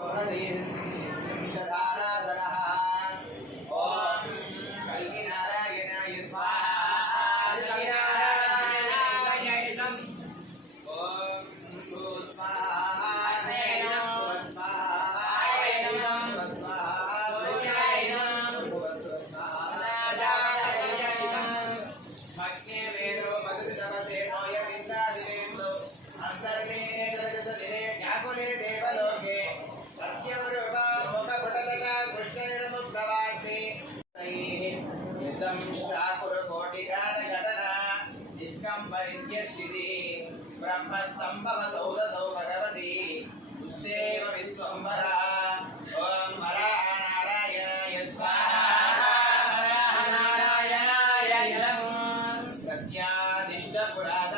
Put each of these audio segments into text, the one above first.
Oh, సంభవ సౌద సౌ భగవతి. పుస్తేవ విశ్వంబర ఓం హర నారాయణాయ స్వాహ నారాయణాయ ప్రత్యాదిష్ట పురాత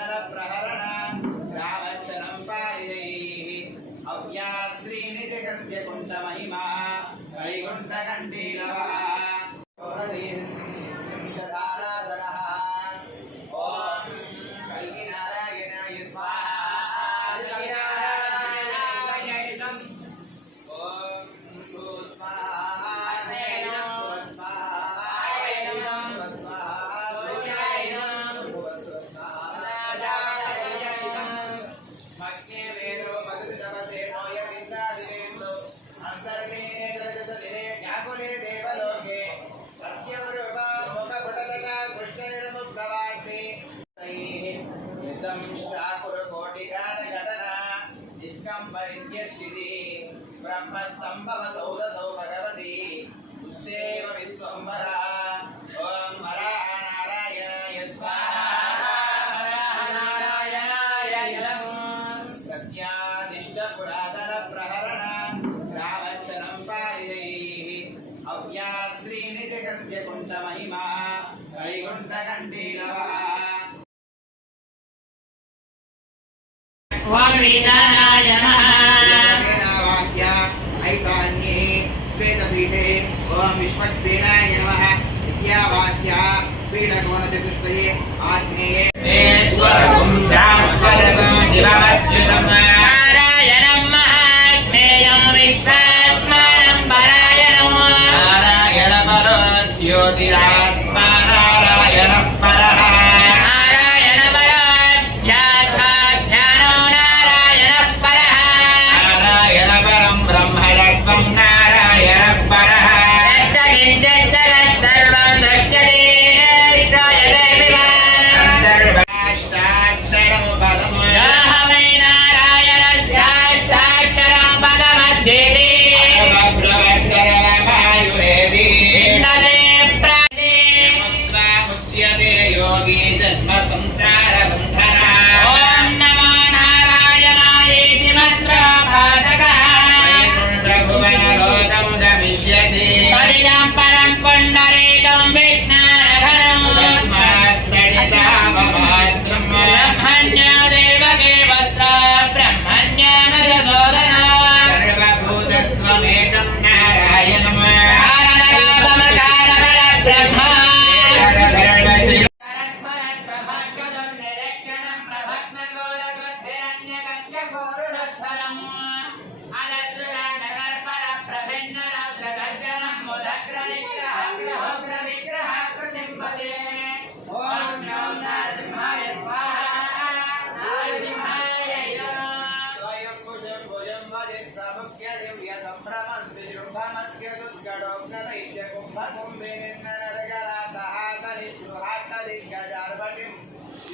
ज्योतिरात्मना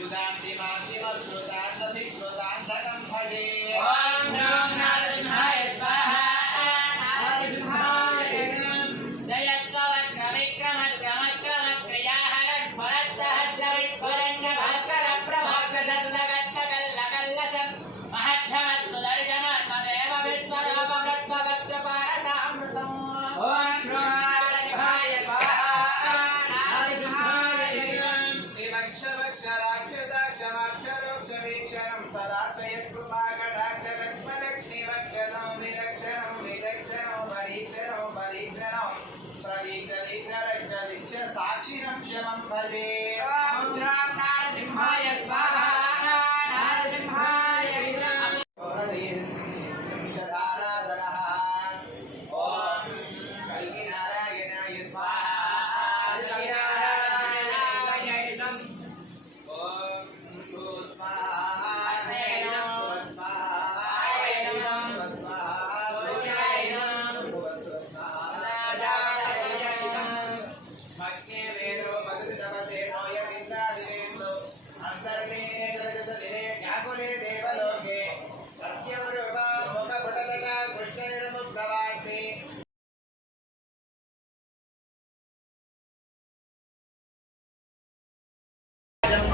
第三批发第二车 भजे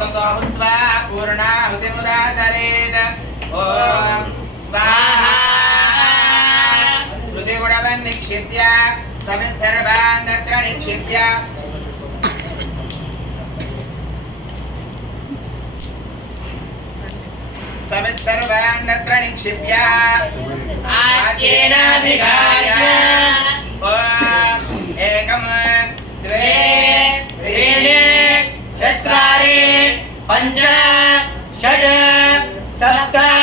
ततो भूत्वा पूर्णाहुतिमुदाचरेत् ॐ स्वाहा हृदिगुणवन् निक्षिप्य समिद्धर्वान् तत्र निक्षिप्य समिद्धर्वान् तत्र निक्षिप्य आद्येन विधाय पञ्च षड् सप्त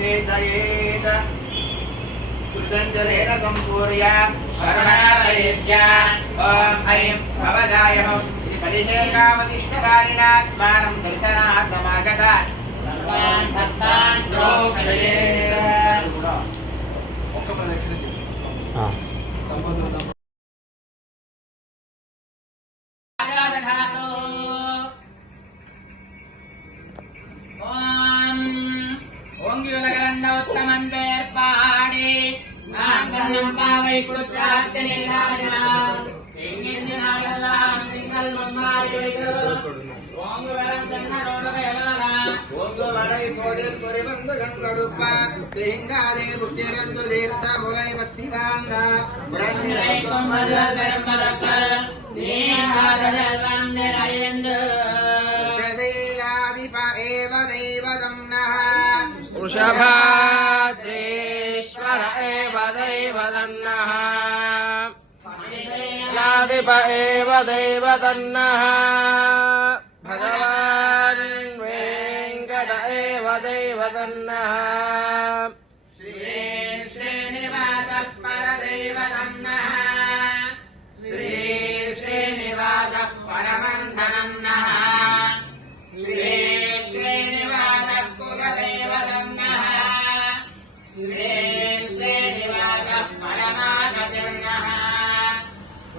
सेचयेत् कृतञ्जलेन सम्पूर्य कर्मणा प्रयुज्य ॐ ऐं भवदायहम् इति परिषेकावतिष्ठकारिणात्मानं दर्शनार्थमागता सर्वान् भक्तान् प्रोक्षयेत् ఒక్క ప్రదక్షిణ நாங்களும் பாவை குற்றாத்தினாடினால் எங்கிருந்து நாடெல்லாம் நீங்கள் முன்மாறி வைத்து ஓங்குவரம் தென்னரோடு வேளாளா ஓங்குவளை போதில் குறிவந்து கண்கொடுப்ப தேங்காதே புத்திரந்து தீர்த்த முலை பத்தி வாங்க உடனிலை கொம்பதல் பெரும்பதற்கள் நீங்காதல் வந்திரைந்து ஷதீராதிப ஏவ தெய்வதம் நः वृषभाद्रेश्वर दिप एव दैव तन्नः भगवान्वेङ् गड एव दैव तन्नः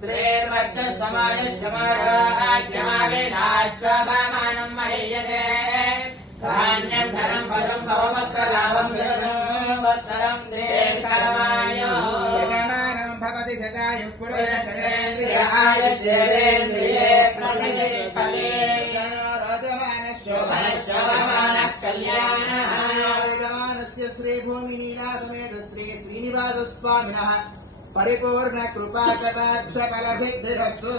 श्रीर्वज्रस्तमायुष्यमाराज्यमावेनाश्वमानं महीयते धान्यं धनं पदं भववत्सलाभं वत्सरं दीर्घमायुः यजमानं भवति सदायुः पुरुषेन्द्रियायुष्येन्द्रिये प्रतिष्ठते शोभनशोभमानः कल्याणः विद्यमानस्य श्रीभूमिनीलासमेत श्री श्रीनिवासस्वामिनः పరిపూర్ణ కృపా కటాక్ష బల సిద్ధిరస్తు